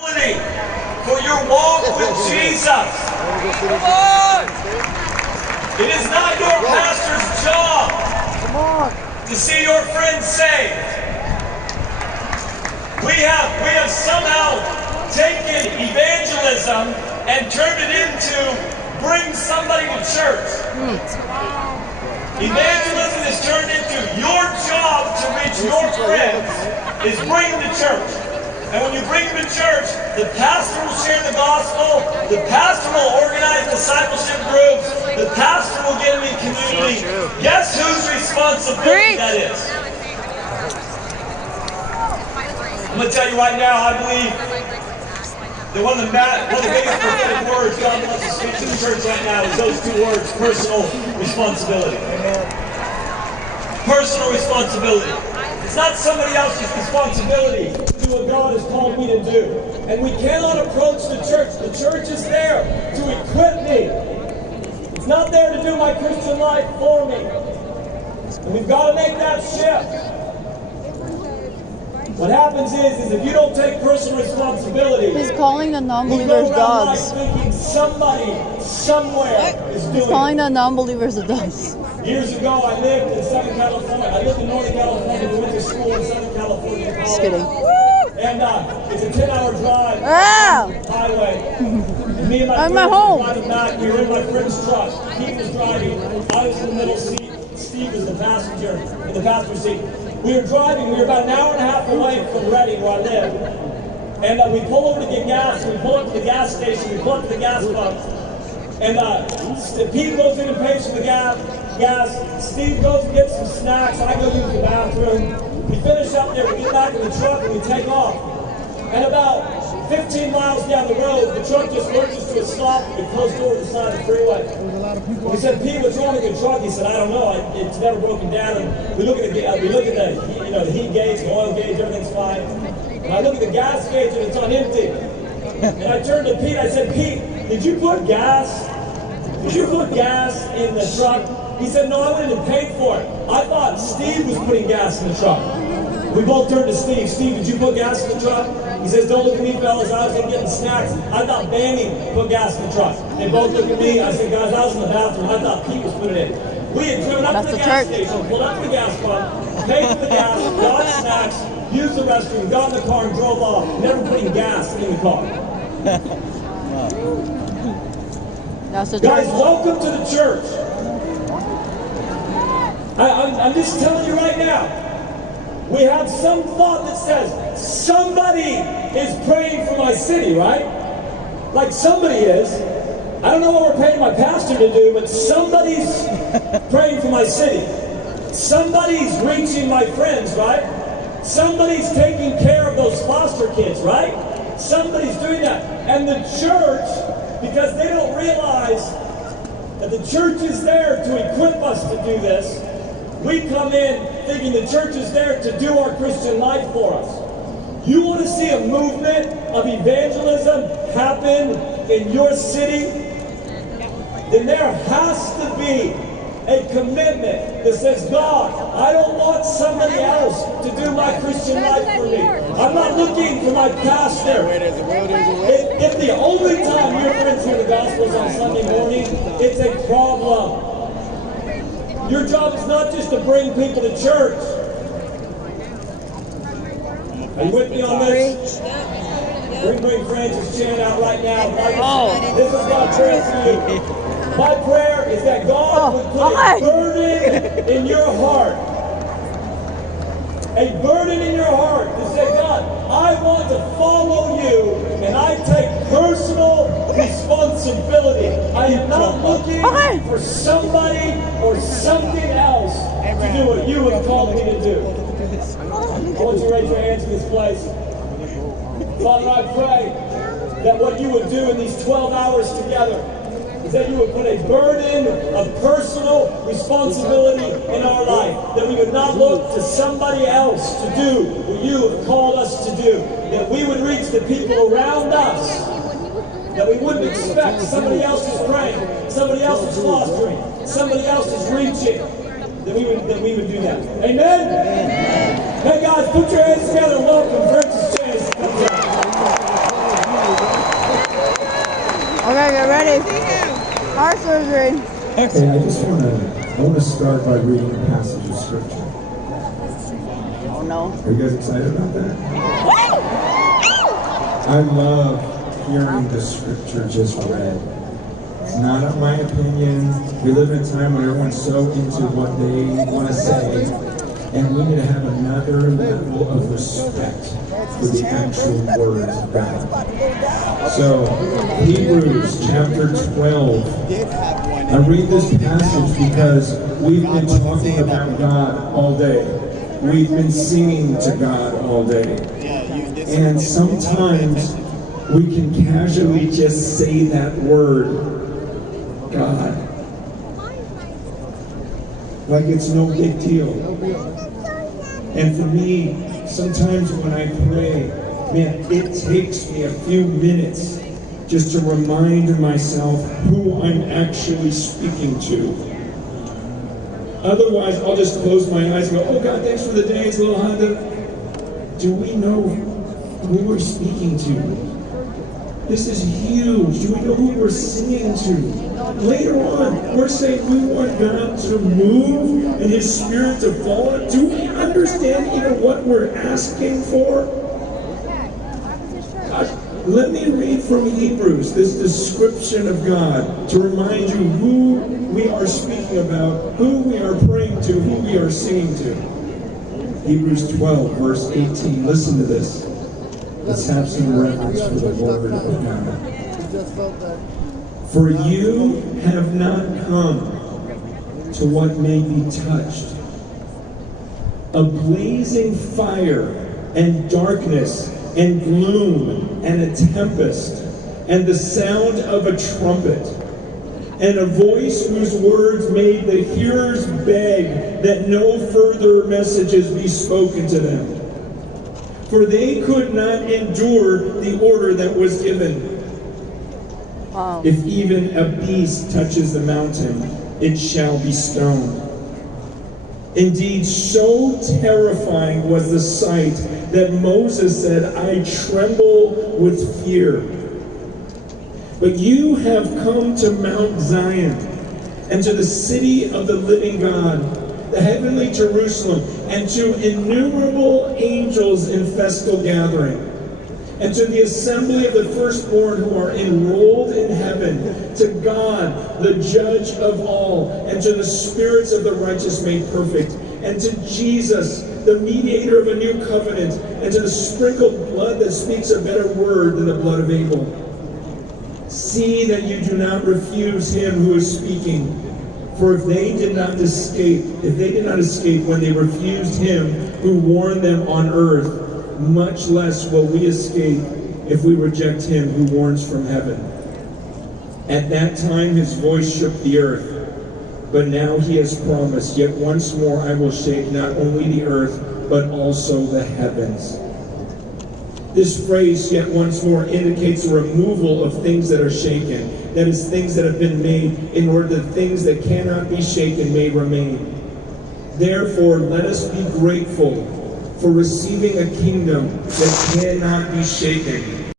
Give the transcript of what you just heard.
For your walk with Jesus. Come on! It is not your pastor's job to see your friends saved. We have somehow taken evangelism and turned it into bring somebody to church. Evangelism is turned into your job to reach your friends is bring them to church. And when you bring them to church, the pastor will share the gospel, the pastor will organize discipleship groups, the pastor will get them in community. Guess whose responsibility that is? I'm going to tell you right now, I believe that one of the biggest prophetic words God wants to speak to the church right now is those two words, personal responsibility. Personal responsibility. It's not somebody else's responsibility to do what God has called me to do. And we cannot approach the church. The church is there to equip me. It's not there to do my Christian life for me. And we've got to make that shift. What happens is if you don't take personal responsibility, he's calling the non-believers dogs. Thinking somebody somewhere is doing. He's calling the non-believers dogs. Years ago, I lived in Southern California. I lived in Northern California. We went to school in Southern California. Just kidding. And it's a 10-hour drive. Highway. And me and my friends were driving back. We were in my friend's truck. He was driving. I was in the middle seat. Steve was the passenger in the passenger seat. We were driving. We were about an hour and a half away from Redding, where I live. And we pull over to get gas. We pull up to the gas station. We pull up to the gas pump. And Pete goes in and pays for the gas. Steve goes and gets some snacks. I go use the bathroom. We finish up there. We get back in the truck and we take off. And about 15 miles down the road, the truck just lurches to a stop. We closed over the side of the freeway. We said, "Pete, what's wrong with your truck?" He said, "I don't know. It's never broken down." And we look at the heat gauge, the oil gauge, everything's fine. And I look at the gas gauge and it's on empty. And I turned to Pete. I said, "Pete, did you put gas? Did you put gas in the truck?" He said, "No, I went in and paid for it." I thought Steve was putting gas in the truck. We both turned to Steve. "Steve, did you put gas in the truck?" He says, "Don't look at me, fellas. I was in getting snacks." I thought Bandy put gas in the truck. They both looked at me. I said, "Guys, I was in the bathroom. I thought Pete was putting it in." We had driven up to the gas station, pulled up to the gas pump, paid for the gas, got snacks, used the restroom, got in the car, and drove off. Never putting gas in the car. That's the Guys, welcome to the church. I'm just telling you right now, we have some thought that says somebody is praying for my city, right? Like somebody is. I don't know what we're paying my pastor to do, but somebody's praying for my city. Somebody's reaching my friends, right? Somebody's taking care of those foster kids, right? Somebody's doing that. And the church, because they don't realize that the church is there to equip us to do this, we come in thinking the church is there to do our Christian life for us. You want to see a movement of evangelism happen in your city? Then there has to be a commitment that says, "God, I don't want somebody else to do my Christian life for me. I'm not looking for my pastor." If the only time your friends hear the gospel is on Sunday morning, it's a problem. Your job is not just to bring people to church. Are you with me on this? Bring Francis Chan out right now. This is God's prayer for you. My prayer is that God would put a burden in your heart. A burden in your heart to say, "God, I want to follow you, and I take personal responsibility. I am not looking for somebody or something else to do what you have called me to do." I want you to raise your hands in this place. Father, I pray that what you would do in these 12 hours together is that you would put a burden of personal responsibility in our life. That we would not look to somebody else to do what you have called us to do. That we would reach the people around us. That we wouldn't expect somebody else is praying, somebody else is fostering, somebody else is reaching. That we would do that. Amen? Hey guys, put your hands together and welcome Francis Chan. Okay, get ready. Heart surgery. Hey, I just want to start by reading a passage of scripture. Oh no. Are you guys excited about that? I love hearing the scripture just read. It's not my opinion. We live in a time when everyone's so into what they want to say, and we need to have another level of respect for the actual words of God. So, Hebrews chapter 12. I read this passage because we've been talking about God all day. We've been singing to God all day. And sometimes we can casually just say that word, God. Like it's no big deal. And for me, sometimes when I pray, man, it takes me a few minutes just to remind myself who I'm actually speaking to. Otherwise, I'll just close my eyes and go, oh God, thanks for the day, it's a little hot. Do we know who we're speaking to? This is huge. Do we know who we're singing to? Later on, we're saying we want God to move and His Spirit to fall. Do we understand even what we're asking for? God, let me read from Hebrews, this description of God, to remind you who we are speaking about, who we are praying to, who we are singing to. Hebrews 12, verse 18. Listen to this. Let's have some reverence for the Word of God. For you have not come to what may be touched. A blazing fire and darkness and gloom and a tempest and the sound of a trumpet and a voice whose words made the hearers beg that no further messages be spoken to them. For they could not endure the order that was given. Wow. If even a beast touches the mountain, it shall be stoned. Indeed, so terrifying was the sight that Moses said, I tremble with fear. But you have come to Mount Zion and to the city of the living God, the heavenly Jerusalem, and to innumerable angels in festal gathering, and to the assembly of the firstborn who are enrolled in heaven, to God, the judge of all, and to the spirits of the righteous made perfect, and to Jesus, the mediator of a new covenant, and to the sprinkled blood that speaks a better word than the blood of Abel. See that you do not refuse him who is speaking. For if they did not escape when they refused him who warned them on earth, much less will we escape if we reject him who warns from heaven. At that time his voice shook the earth, but now he has promised, yet once more I will shake not only the earth, but also the heavens. This phrase, yet once more, indicates the removal of things that are shaken. That is, things that have been made in order that things that cannot be shaken may remain. Therefore, let us be grateful for receiving a kingdom that cannot be shaken,